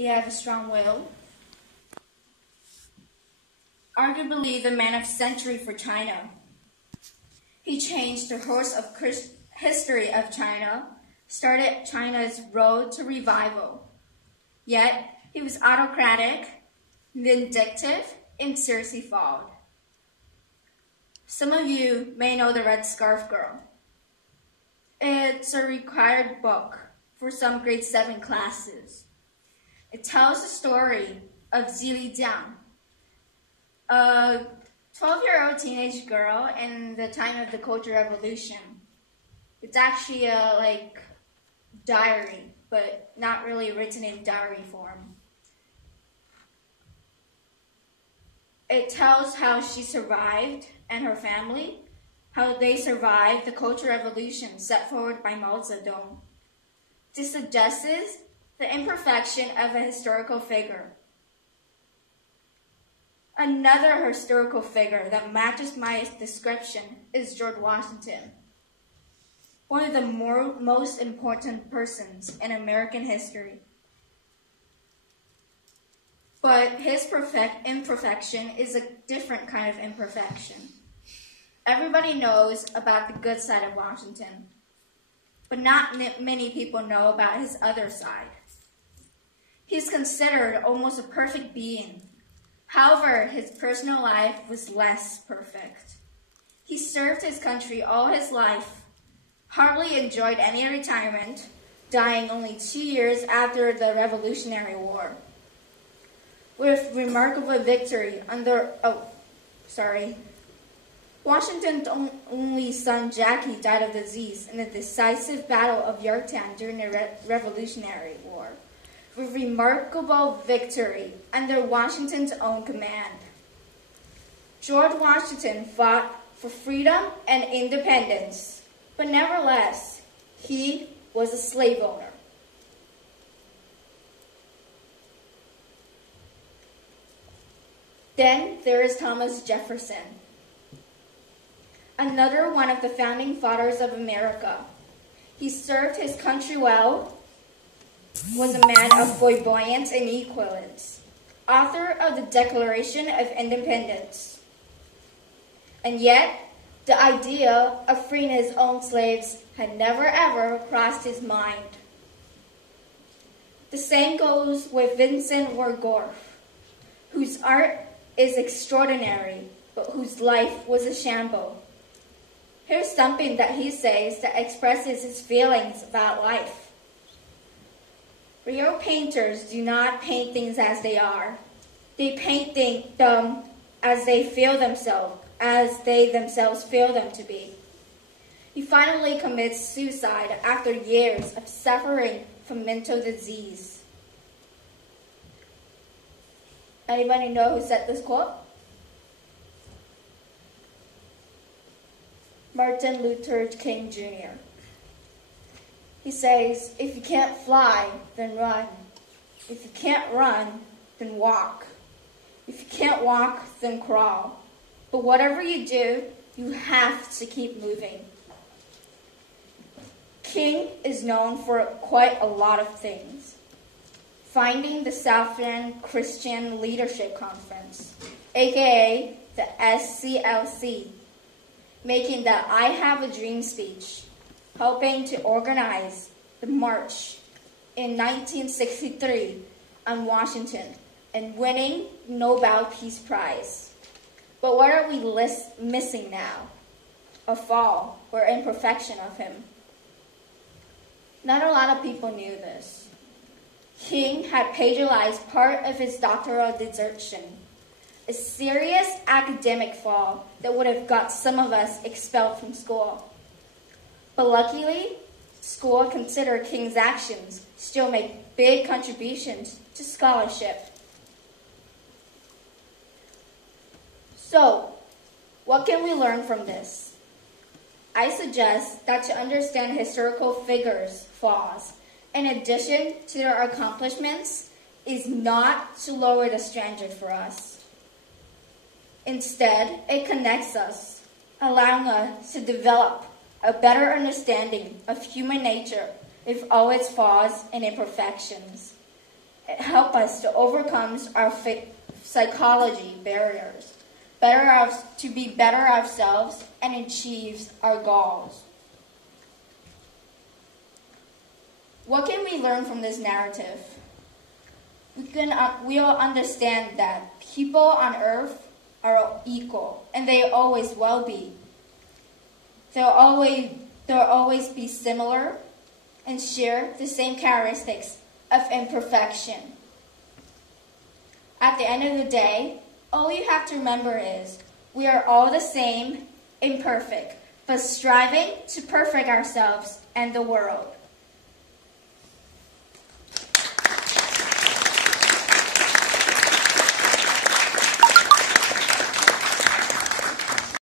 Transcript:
He had a strong will. Arguably the man of century for China. He changed the course of history of China, started China's road to revival. Yet, he was autocratic, vindictive, and seriously flawed. Some of you may know The Red Scarf Girl. It's a required book for some grade 7 classes. It tells the story of Ji-LI Jiang, a 12-year-old teenage girl in the time of the Cultural Revolution. It's actually a diary, but not really written in diary form. It tells how she survived and her family, how they survived the Cultural Revolution set forward by Mao Zedong. This suggests the imperfection of a historical figure. Another historical figure that matches my description is George Washington, one of the most important persons in American history. But his imperfection is a different kind of imperfection. Everybody knows about the good side of Washington, but not many people know about his other side. He's considered almost a perfect being. However, his personal life was less perfect. He served his country all his life, hardly enjoyed any retirement, dying only 2 years after the Revolutionary War. With remarkable victory Washington's only son Jackie died of disease in the decisive Battle of Yorktown during the Revolutionary War. With remarkable victory under Washington's own command. George Washington fought for freedom and independence, but nevertheless, he was a slave owner. Then there is Thomas Jefferson, another one of the founding fathers of America. He served his country well, was a man of flamboyance and eloquence, author of the Declaration of Independence. And yet, the idea of freeing his own slaves had never ever crossed his mind. The same goes with Vincent van Gogh, whose art is extraordinary, but whose life was a shambles. Here's something that he says that expresses his feelings about life. Real painters do not paint things as they are. They paint them as they themselves feel them to be. He finally commits suicide after years of suffering from mental disease. Anybody know who said this quote? Martin Luther King Jr. He says, if you can't fly, then run. If you can't run, then walk. If you can't walk, then crawl. But whatever you do, you have to keep moving. King is known for quite a lot of things. Finding the Southland Christian Leadership Conference, aka the SCLC, making the I Have a Dream speech, helping to organize the march in 1963 on Washington, and winning the Nobel Peace Prize. But what are we missing now? A flaw or imperfection of him. Not a lot of people knew this. King had plagiarized part of his doctoral dissertation, a serious academic flaw that would have got some of us expelled from school. But luckily, school considered King's actions still make big contributions to scholarship. So, what can we learn from this? I suggest that to understand historical figures' flaws, in addition to their accomplishments, is not to lower the standard for us. Instead, it connects us, allowing us to develop a better understanding of human nature with all its flaws and imperfections. help us to overcome our psychology barriers, to be better ourselves, and achieve our goals. What can we learn from this narrative? We'll understand that people on earth are equal, and they always will be. They'll always be similar and share the same characteristics of imperfection. At the end of the day, all you have to remember is we are all the same, imperfect, but striving to perfect ourselves and the world.